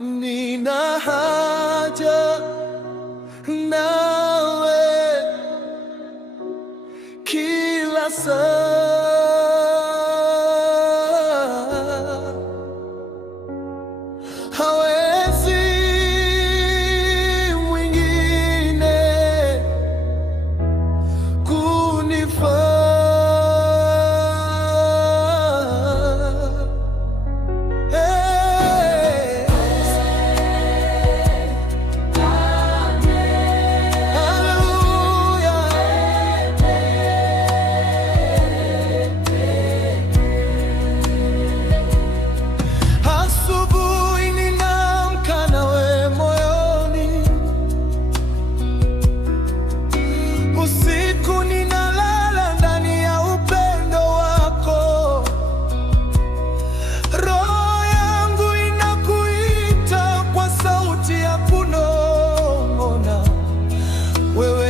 Nina haja nawe kila saa, hawezi mwingine kunifaa.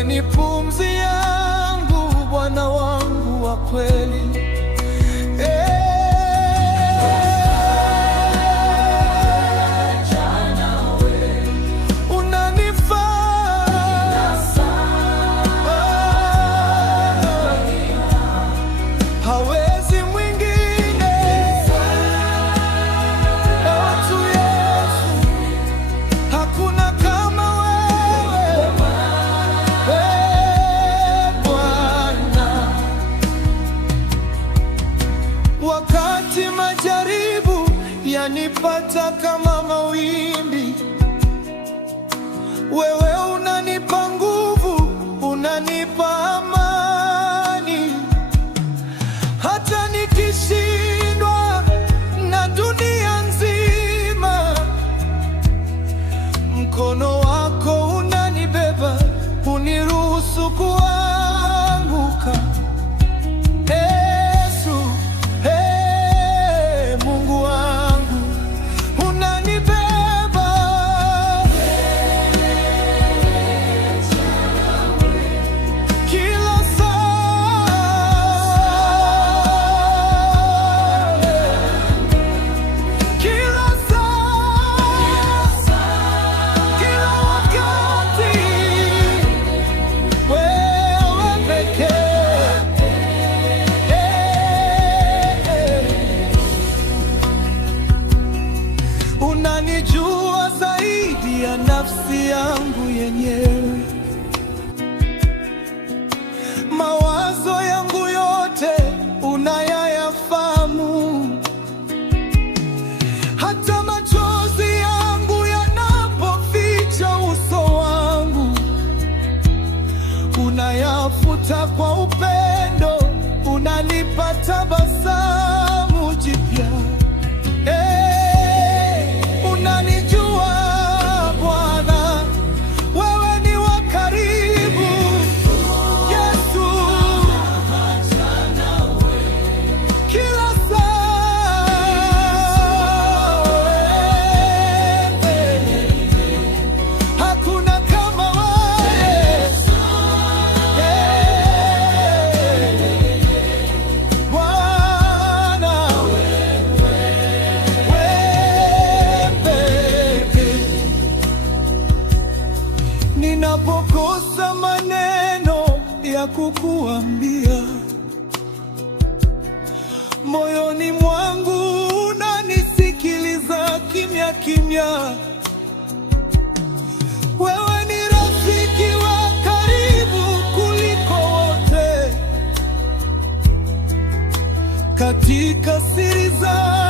Ni pumzi yangu, Bwana wangu wa kweli. Unanifaa, hawezi mwingine. Tu Yesu, hakuna kama wewe. Wakati majaribu yanipata kama mawimbi, wewe unanipa nguvu, unanipa amani. Hata nikishindwa na dunia nzima, mkono wako unanibeba, uniruhusu kuanguka. Unanijua zaidi ya nafsi yangu yenyewe, mawazo yangu yote unayafahamu. Hata machozi yangu yanapoficha uso wangu, unayafuta kwa upendo, unanipa tabasamu jipya. Unanijua Bwana, wewe ni wa karibu. Yesu, kila saa, hakuna kama wewe. Bwana, ninapokosa maneno ya kukuambia, moyoni mwangu unanisikiliza kimya kimya. Wewe ni rafiki wa karibu kuliko wote, katika siri za